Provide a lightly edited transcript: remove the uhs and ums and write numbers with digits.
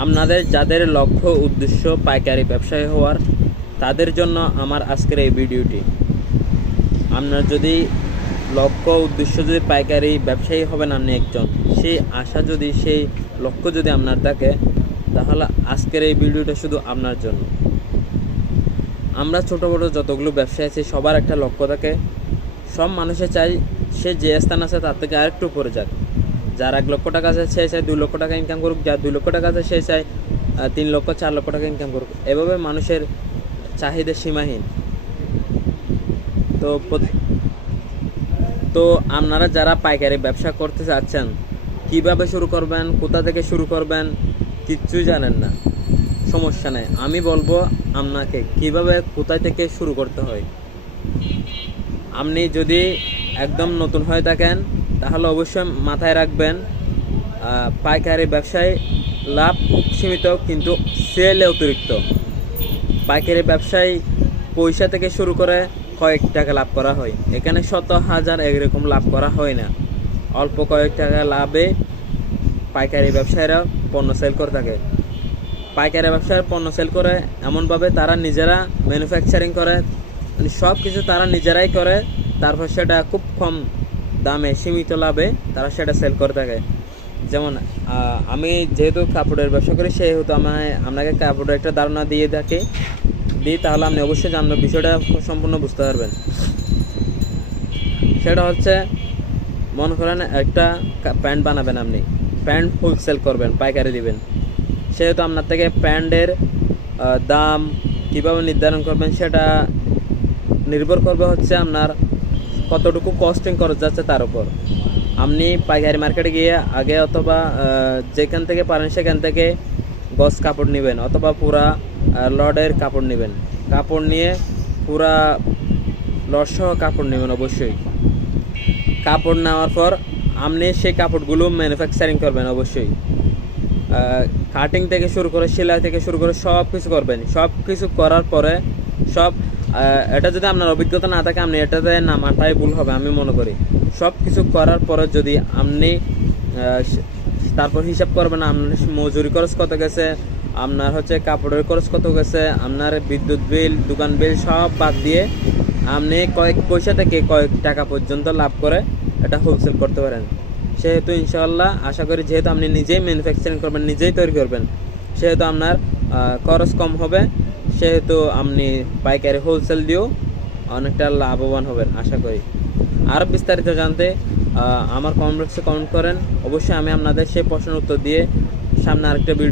আপনাদের যাদের লক্ষ্য উদ্দেশ্য পাইকারি ব্যবসায়ী হওয়ার, তাদের জন্য আমার আজকের এই ভিডিওটি। আপনার যদি লক্ষ্য উদ্দেশ্য যদি পাইকারি ব্যবসায়ী হবেন, আপনি একজন, সেই আশা যদি সেই লক্ষ্য যদি আপনার থাকে, তাহলে আজকের এই ভিডিওটা শুধু আপনার জন্য। আমরা ছোটো বড়ো যতগুলো ব্যবসায়ী আছে সবার একটা লক্ষ্য থাকে। সব মানুষে চাই সে যে স্থান আছে তার থেকে আরেকটু উপরে যাক। যার 1 লক্ষ টাকা আছে সে চায় 2 লক্ষ টাকা ইনকাম করুক, যার 2 লক্ষ টাকা আছে সে চায় 3 লক্ষ 4 লক্ষ টাকা ইনকাম করুক। এভাবে মানুষের চাহিদা সীমাহীন। তো আপনারা যারা পাইকারি ব্যবসা করতে চাচ্ছেন, কিভাবে শুরু করবেন, কোথা থেকে শুরু করবেন, কিচ্ছুই জানেন না, সমস্যা নেই। আমি বলবো আপনাকে কিভাবে কোথায় থেকে শুরু করতে হয়। আপনি যদি একদম নতুন হয়ে থাকেন তাহলে অবশ্যই মাথায় রাখবেন, পাইকারি ব্যবসায় লাভ খুব সীমিত, কিন্তু সেল অতিরিক্ত। পাইকারি ব্যবসায় পয়সা থেকে শুরু করে কয়েক টাকা লাভ করা হয়, এখানে শত হাজার এরকম লাভ করা হয় না। অল্প কয়েক টাকা লাভে পাইকারি ব্যবসায়ীরা পণ্য সেল করে থাকে। পাইকারি ব্যবসায় পণ্য সেল করে এমনভাবে তারা নিজেরা ম্যানুফ্যাকচারিং করে, মানে সব কিছু তারা নিজেরাই করে, তারপর সেটা খুব কম দামে সীমিত লাভে তারা সেটা সেল করে থাকে। যেমন আমি যেহেতু কাপড়ের ব্যবসা করি, সেহেতু আপনাকে কাপড়ের একটা ধারণা দিয়ে দিই, তাহলে আপনি অবশ্যই জানবেন, বিষয়টা সম্পূর্ণ বুঝতে পারবেন। সেটা হচ্ছে, মনে করেন একটা প্যান্ট বানাবেন, আপনি প্যান্ট হোলসেল করবেন, পাইকারি দিবেন। সেহেতু আপনার থেকে প্যান্টের দাম কীভাবে নির্ধারণ করবেন সেটা নির্ভর করবে হচ্ছে আপনার কতটুকু কস্টিং খরচ যাচ্ছে তার উপর। আপনি পাইকারি মার্কেটে গিয়ে আগে অথবা যেখান থেকে পারেন সেখান থেকে গজ কাপড় নেবেন, অথবা পুরা লডের কাপড় নেবেন। কাপড় নিয়ে পুরা লডসহ কাপড় নেবেন। অবশ্যই কাপড় নেওয়ার পর আপনি সেই কাপড়গুলো ম্যানুফ্যাকচারিং করবেন। অবশ্যই কাটিং থেকে শুরু করে সেলাই থেকে শুরু করে সব কিছু করবেন। সব কিছু করার পরে এটা যদি আপনার অভিজ্ঞতা না থাকে, আপনি এটাতে নামাটাই ভুল হবে আমি মনে করি। সব কিছু করার পরে যদি আপনি তারপর হিসাব করবেন আপনার মজুরি খরচ কত গেছে, আপনার হচ্ছে কাপড়ের খরচ কত গেছে, আপনার বিদ্যুৎ বিল, দোকান বিল সব বাদ দিয়ে আপনি কয়েক পয়সা থেকে কয়েক টাকা পর্যন্ত লাভ করে এটা হোলসেল করতে পারেন। সেহেতু ইনশাআল্লাহ আশা করি, যেহেতু আপনি নিজেই ম্যানুফ্যাকচারিং করবেন, নিজেই তৈরি করবেন, সেহেতু আপনার খরচ কম হবে। সেহেতু আপনি পাইকারি হোলসেল দিয়েও অনেকটা লাভবান হবেন আশা করি। আরও বিস্তারিত জানতে আমার কমেন্ট বক্সে কমেন্ট করেন। অবশ্যই আমি আপনাদের সেই প্রশ্নের উত্তর দিয়ে সামনে আরেকটা ভিডিও